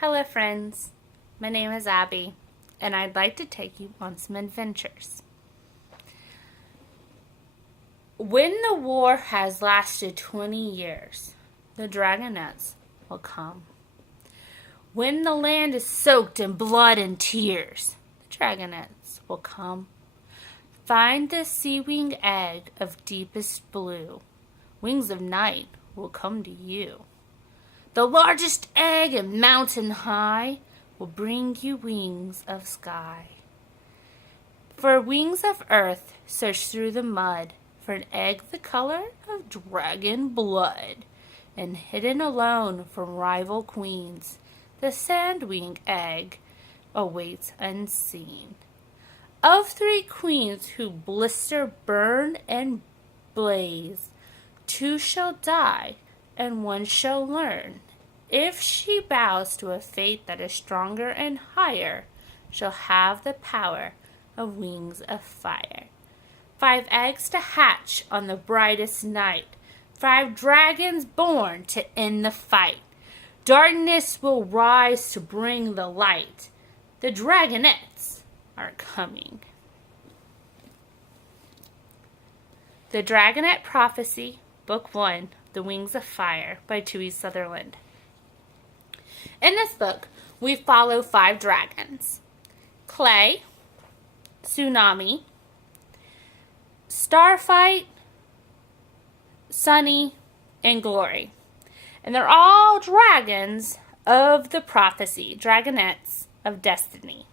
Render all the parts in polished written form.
Hello friends, my name is Abby, and I'd like to take you on some adventures. When the war has lasted 20 years, the dragonettes will come. When the land is soaked in blood and tears, the dragonettes will come. Find the sea-wing egg of deepest blue. Wings of night will come to you. The largest egg in mountain high will bring you wings of sky. For wings of earth, search through the mud for an egg the color of dragon blood. And hidden alone from rival queens, the sandwing egg awaits unseen. Of 3 queens who blister, burn, and blaze, 2 shall die, and 1 shall learn. If she bows to a fate that is stronger and higher, she'll have the power of wings of fire. 5 eggs to hatch on the brightest night, 5 dragons born to end the fight. Darkness will rise to bring the light. The dragonettes are coming. The Dragonette Prophecy, Book 1, The Wings of Fire by Tui Sutherland. In this book, we follow 5 dragons: Clay, Tsunami, Starfight, Sunny, and Glory. And they're all dragons of the prophecy, dragonettes of destiny,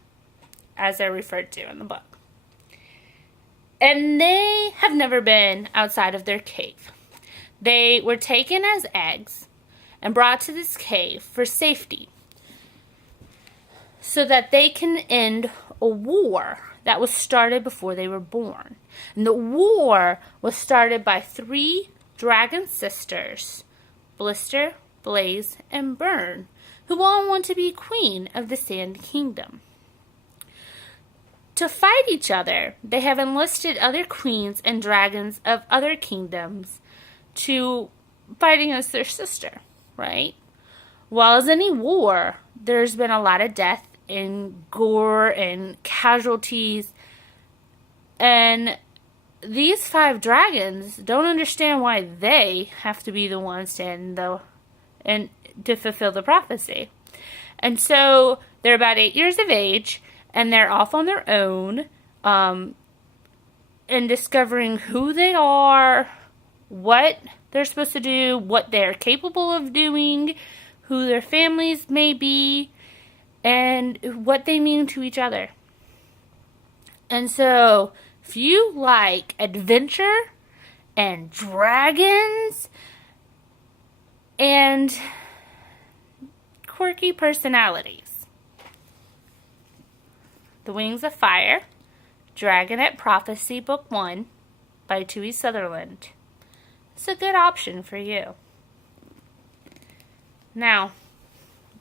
as they're referred to in the book. And they have never been outside of their cave. They were taken as eggs and brought to this cave for safety, so that they can end a war that was started before they were born. And the war was started by 3 dragon sisters, Blister, Blaze, and Burn, who all want to be queen of the Sand Kingdom. To fight each other, they have enlisted other queens and dragons of other kingdoms to fight against their sister, right? Well, as any war, there's been a lot of death and gore and casualties, and these 5 dragons don't understand why they have to be the ones to end and to fulfill the prophecy. And so they're about 8 years of age, and they're off on their own, and discovering who they are, what they're supposed to do, what they're capable of doing, who their families may be, and what they mean to each other. And so, if you like adventure and dragons and quirky personalities, The Wings of Fire, Dragonette Prophecy, Book 1 by Tui Sutherland. It's a good option for you. Now,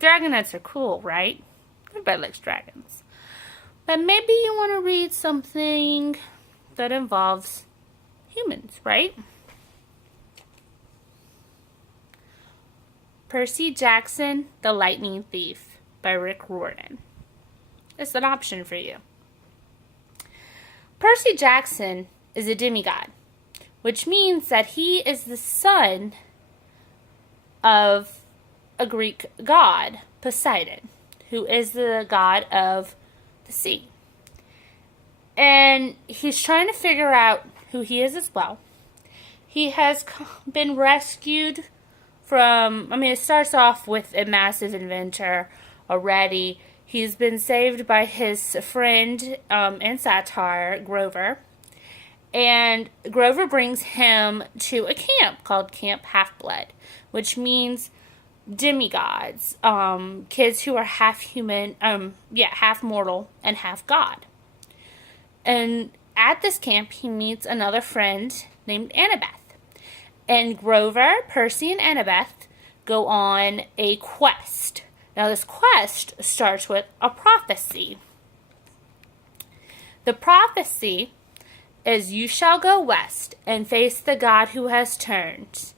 dragonettes are cool, right? Everybody likes dragons. But maybe you want to read something that involves humans, right? Percy Jackson, The Lightning Thief by Rick Riordan. It's an option for you. Percy Jackson is a demigod, which means that he is the son of a Greek god, Poseidon, who is the god of the sea. And he's trying to figure out who he is as well. He has been rescued from, it starts off with a massive adventure already. He's been saved by his friend and satyr, Grover. And Grover brings him to a camp called Camp Half-Blood, which means demigods, kids who are half human, half mortal and half god. And at this camp, he meets another friend named Annabeth. And Grover, Percy, and Annabeth go on a quest. Now, this quest starts with a prophecy. The prophecy is, you shall go west and face the god who has turned.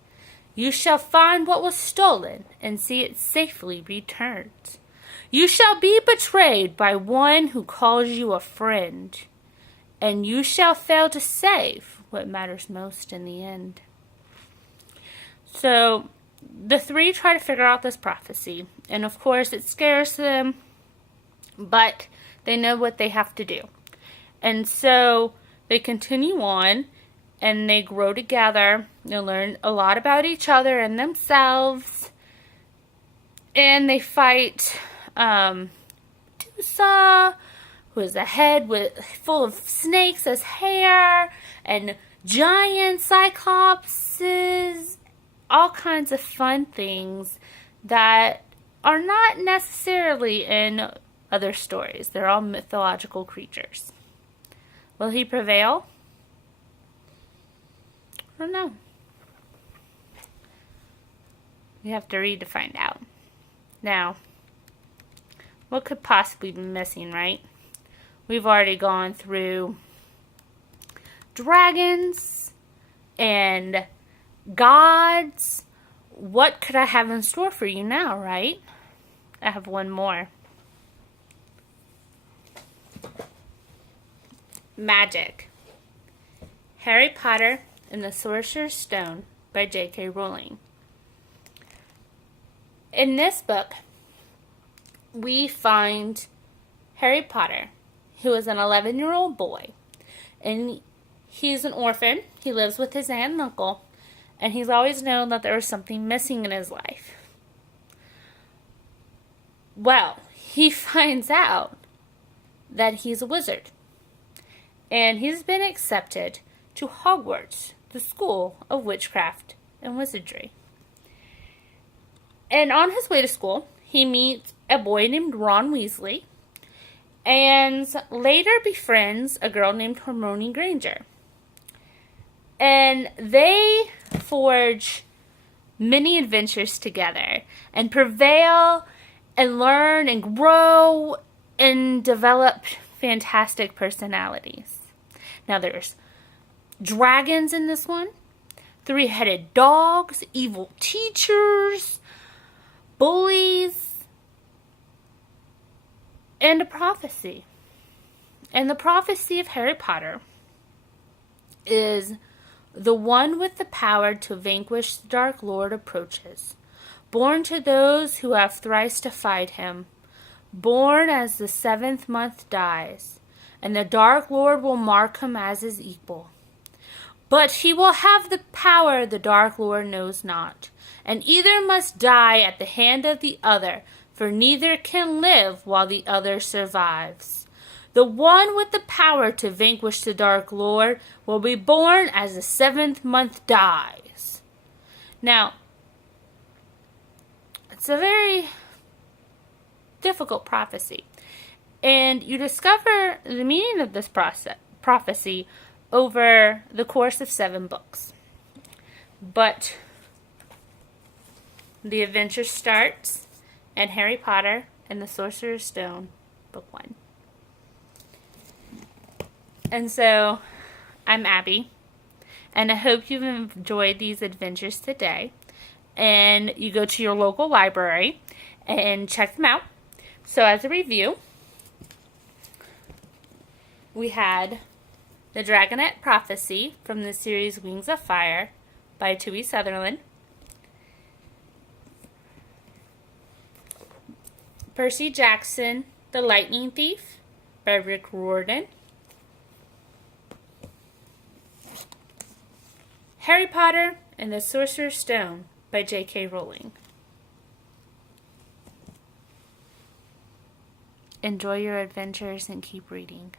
You shall find what was stolen and see it safely returned. You shall be betrayed by one who calls you a friend, and you shall fail to save what matters most in the end. So the three try to figure out this prophecy, and of course it scares them, but they know what they have to do. And so they continue on, and they grow together. They learn a lot about each other and themselves, and they fight Tusa, who is a head full of snakes as hair, and giant cyclopses, all kinds of fun things that are not necessarily in other stories. They're all mythological creatures. Will he prevail? I don't know. You have to read to find out. Now, what could possibly be missing, right? We've already gone through dragons and gods. What could I have in store for you now, right? I have one more. Magic. Harry Potter and the Sorcerer's Stone by J.K. Rowling. In this book, we find Harry Potter, who is an 11-year-old boy, and he's an orphan. He lives with his aunt and uncle, and he's always known that there was something missing in his life. Well, he finds out that he's a wizard, and he's been accepted to Hogwarts, the school of witchcraft and wizardry. And on his way to school, he meets a boy named Ron Weasley, and later befriends a girl named Hermione Granger. And they forge many adventures together and prevail and learn and grow and develop fantastic personalities. Now there's dragons in this one, three-headed dogs, evil teachers, bullies, and a prophecy. And the prophecy of Harry Potter is the one with the power to vanquish the Dark Lord approaches, born to those who have thrice defied him, born as the 7th month dies, and the Dark Lord will mark him as his equal. But he will have the power the Dark Lord knows not, and either must die at the hand of the other, for neither can live while the other survives. The one with the power to vanquish the Dark Lord will be born as the 7th month dies. Now, it's a very difficult prophecy, and you discover the meaning of this prophecy over the course of 7 books. But the adventure starts in Harry Potter and the Sorcerer's Stone, Book 1. And so, I'm Abby, and I hope you've enjoyed these adventures today, and you go to your local library and check them out. So as a review, we had The Dragonette Prophecy from the series Wings of Fire by Tui Sutherland, Percy Jackson, The Lightning Thief by Rick Riordan, Harry Potter and the Sorcerer's Stone by J.K. Rowling. Enjoy your adventures and keep reading.